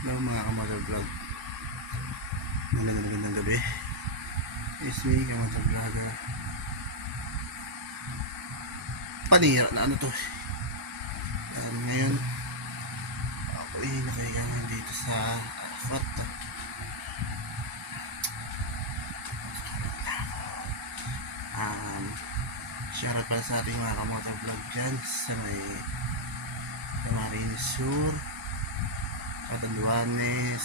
Hello mga Kamotor Vlog. Magandang gabi. It's me, Kamotor Vlogger. Panira na ano to. Ngayon ako nakahiga dito sa Arafat. Shoutout pala sa ating mga Kamotor Vlog dyan sa may Camarines Sur, Catanduanes,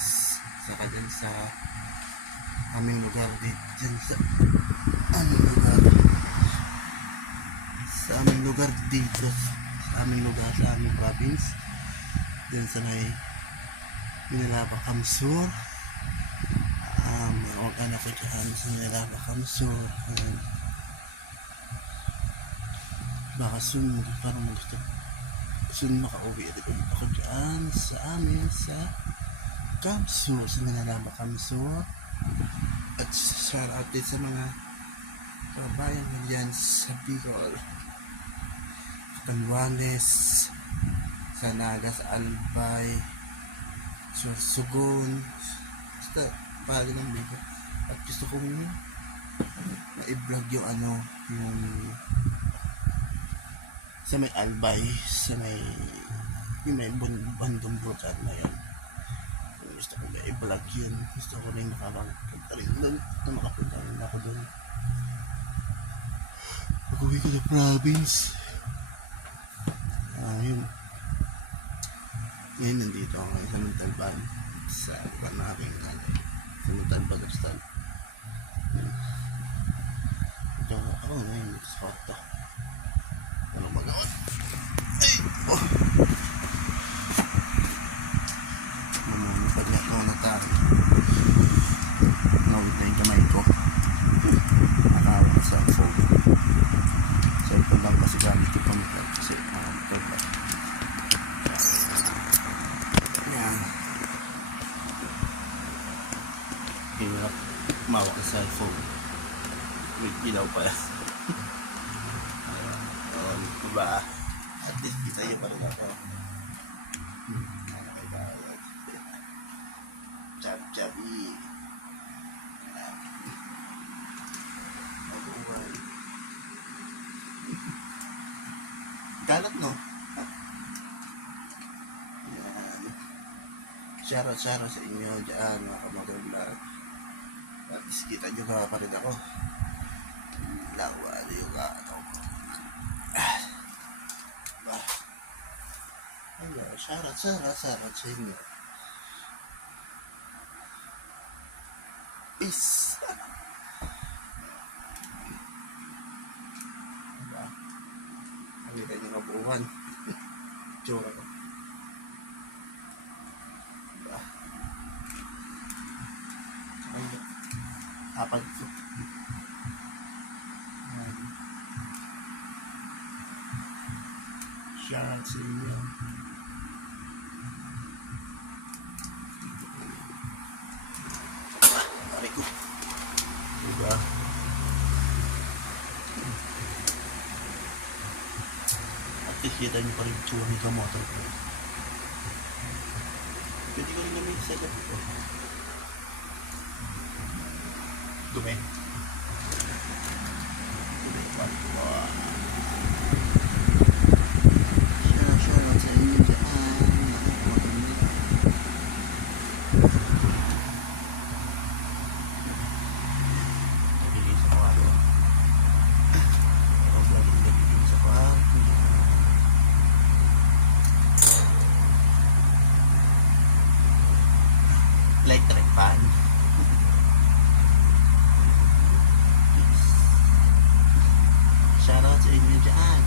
saka dyan sa aming lugar dito, sa aming lugar dito, sa aming province, dyan sa may Minalaba, Kamsur. Mayroong anak ko dyan sa Minalaba, Kamsur. Baka soon parang makauwi ako dyan sa amin sa Kamsur, sa Minalaba, Kamsur. At shout out din sa mga kabayan dyan sa Bicol, Catanduanes, sa Nagas, Albay, Sorsogon, basta pali ng Bicol. At gusto kong ma-vlog yung yung sa may Albay, sa may bandong bulkan na yun. Gusto ko i-vlog yun. Gusto ko rin makapagpunta rin doon. Makapunta rin ako doon. Pag-uwi ko sa province. Yun. Ngayon nandito ako sa Montalban. Sa lugar namin. Sa Montalban Rizal. Ito ako ngayon sa kota. Ano magawa? Ay! Oh! Mamamapad na ako na tayo. Nawit na yung kamay ko. Nakawat sa phone. Cellphone lang kasi gamit ko pamitan. Kasi nakawat. Yan. Hirap mawak sa cellphone. With ilaw pa yan. Diba? At least kita nyo pa rin ako. Chab-chabi. Galat, no? Yan. Shoutout sa inyo dyan, mga Kamotor Vlog. At least kita nyo pa rin ako. Lawali yung gato. Shoutout sa inyo. Peace. Diba? Nakita nyo kabuuan. Tsura ko. Diba? Kapag ko. Shoutout sa inyo. Diba? At least kita nyo pa rin tsura ni Kamotor ko. Pwede ko rin namin sa gabi ko. Dumi. Dumi. Shoutout sa inyo dyan. Electric fan. Shoutout sa inyo dyan.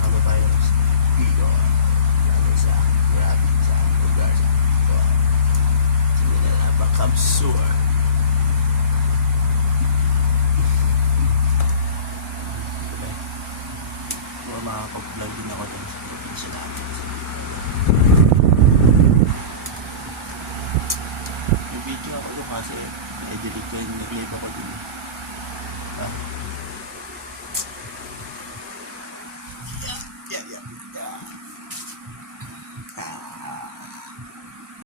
Kababayan sa Bicol. Lalo sa province, sa lugar sa Bicol. Sa Minalaba, Kamsur. Makakapag-vlog din ako dun sa probinsya namin.